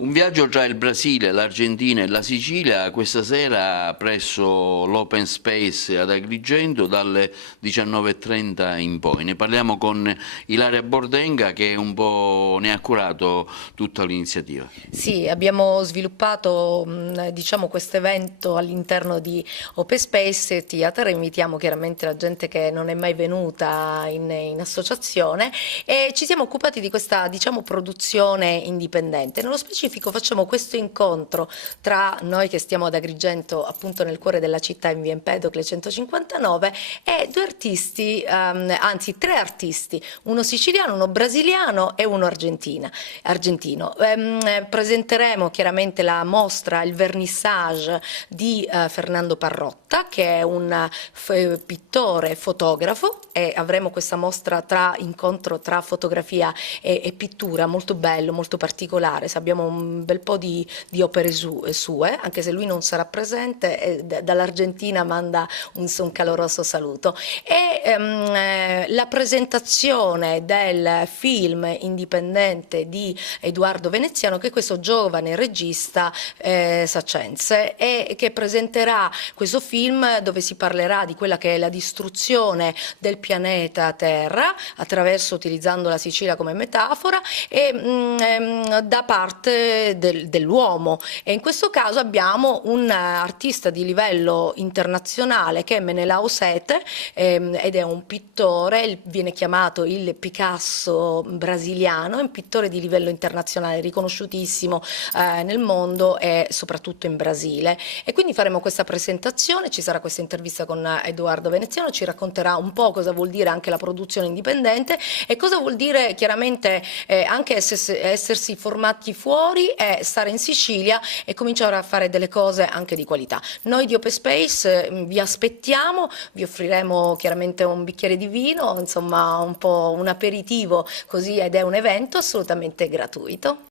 Un viaggio tra il Brasile, l'Argentina e la Sicilia questa sera presso l'Open Space ad Agrigento dalle 19:30 in poi. Ne parliamo con Ilaria Bordenga che un po' ne ha curato tutta l'iniziativa. Sì, abbiamo sviluppato diciamo, questo evento all'interno di Open Space Theater, invitiamo chiaramente la gente che non è mai venuta in associazione e ci siamo occupati di questa diciamo, produzione indipendente. Nello specifico facciamo questo incontro tra noi che stiamo ad Agrigento, appunto nel cuore della città in via Empedocle 159, e due artisti, anzi tre artisti, uno siciliano, uno brasiliano e uno argentino. Presenteremo chiaramente la mostra, il vernissage di Fernando Parrotta, che è un pittore fotografo, e avremo questa mostra tra incontro tra fotografia e pittura, molto bello, molto particolare. Abbiamo un bel po' di opere sue, anche se lui non sarà presente, dall'Argentina manda un caloroso saluto. E la presentazione del film indipendente di Edoardo Veneziano, che è questo giovane regista sacense, e che presenterà questo film dove si parlerà di quella che è la distruzione del pianeta Terra, utilizzando la Sicilia come metafora, e da parte dell'uomo. E in questo caso abbiamo un artista di livello internazionale che è Menelao Sete, ed è un pittore, viene chiamato il Picasso brasiliano, è un pittore di livello internazionale riconosciutissimo nel mondo e soprattutto in Brasile. E quindi faremo questa presentazione, ci sarà questa intervista con Edoardo Veneziano, ci racconterà un po' cosa vuol dire anche la produzione indipendente e cosa vuol dire chiaramente anche essersi formati fuori e stare in Sicilia e cominciare a fare delle cose anche di qualità. Noi di Open Space vi aspettiamo, vi offriremo chiaramente un bicchiere di vino, insomma un po' un aperitivo così, ed è un evento assolutamente gratuito.